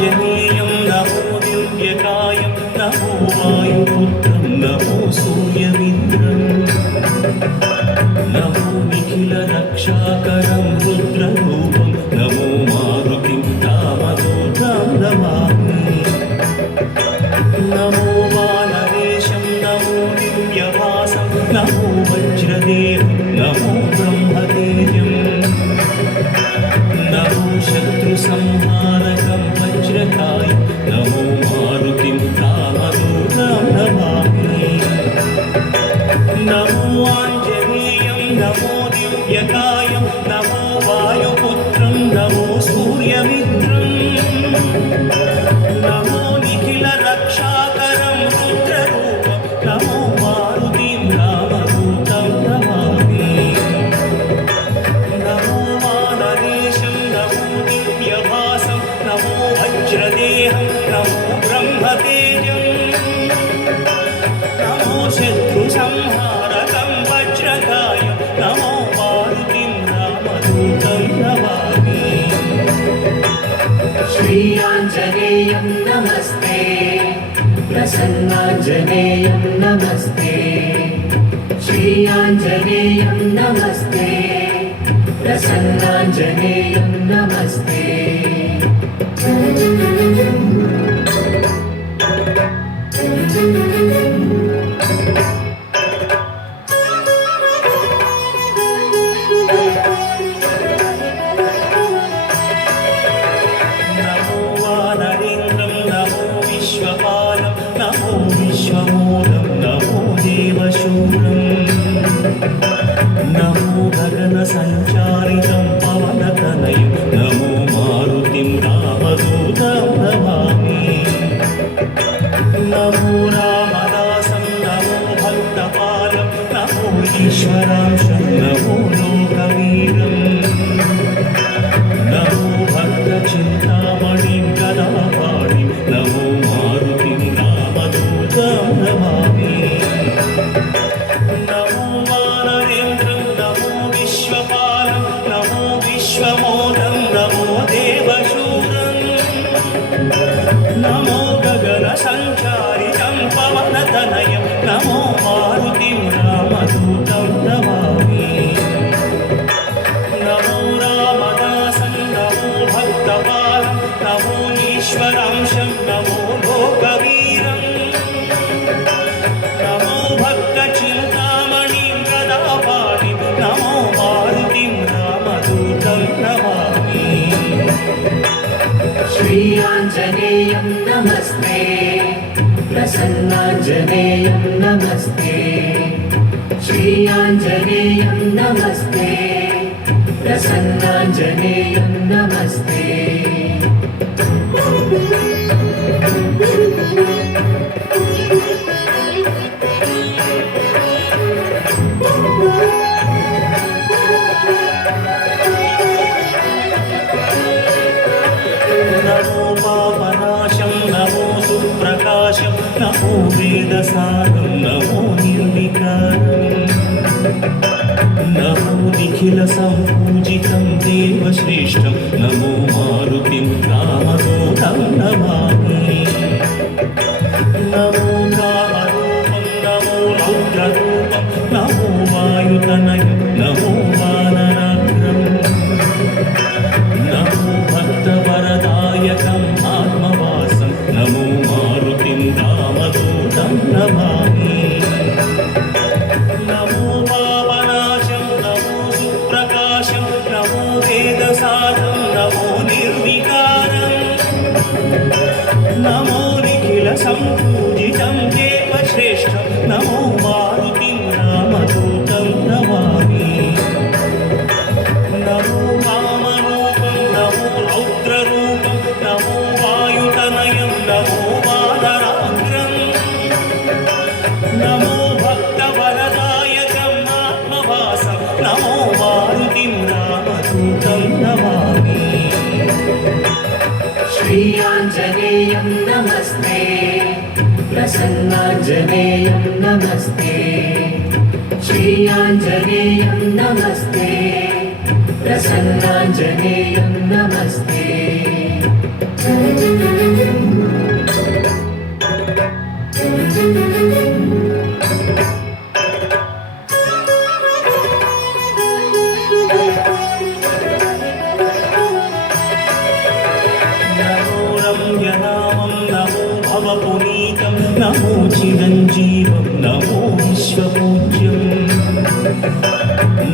పూజనీయం నమో దివ్యకాయం నమో వాయుపుత్రం నమో సూర్యమిత్రం నమో నిఖిల రక్షాకరం రుద్రరూపం నమో మారుతిం తామదూతం నమామి. నమో వానరేశం నమో దివ్యవాసం నమో వజ్రదేవం నమో బ్రహ్మదేయం నమో శత్రు సంహార దివ్యకాయం श्रीयाञ्जनेयं नमस्ते प्रसन्नाञ्जनेयं नमस्ते श्रीयाञ्जनेयं नमस्ते प्रसन्नाञ्जनेयं విశ్వమూలం నమో దేవశూరం నమో గగన సంచారితం పవనతనయం నమో మారుతిం రామదూతం నమామి నమో రామదాసం నమో భక్తపాలం నమో నమో వానరేంద్రం నమో విశ్వపాలం నమో విశ్వమోదం నమో श्रीयाञ्जनेयं नमस्ते प्रसन्नाञ्जनेयं नमस्ते श्रीयाञ्जनेयं नमस्ते प्रसन्नाञ्जनेयं नमस्ते నమో వేద సారం నమో నిర్వికారం. నమో నిఖిల సంపూజితం దేవశ్రేష్టం. నమో మారుతిం రామదూతం నమామి నమో కామరూపం నమో రౌద్రరూపం నమో వాయుతనయం నమో नमो निखिल सम्पूजितं देवश्रेष्ठं नमो मारुतिं नामदूतं नमामि नमो कामरूपं नमो रौद्ररूपं नमो वायुतनयं नमो वादराग्रं नमो भक्तवरदायकम् आत्मवासं नमो मारुतिं नामदूतं नमामि श्रीयाञ्जनेयम् श्रीयाञ्जनेयं नमस्ते श्रीयाञ्जनेयं नमस्ते प्रसन्नाञ्जनेयं नमस्ते नमो रम्यनामं नमो भवपुनी నమో చిరంజీవం నమో విశ్వపూజ్యం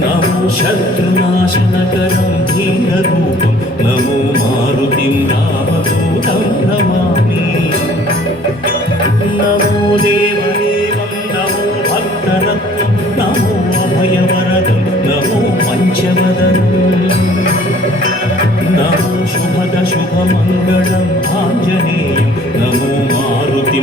నమో శత్రునాశనకరం ధీరరూపం నమో మారుతిం రామదూతం నమామి. నమో దేవదేవం నమో భక్తరత్నం నమో అభయవరదం నమో పంచవదనం నమో శుభద శుభమంగళం ఆంజనేయం. నమో మారుతి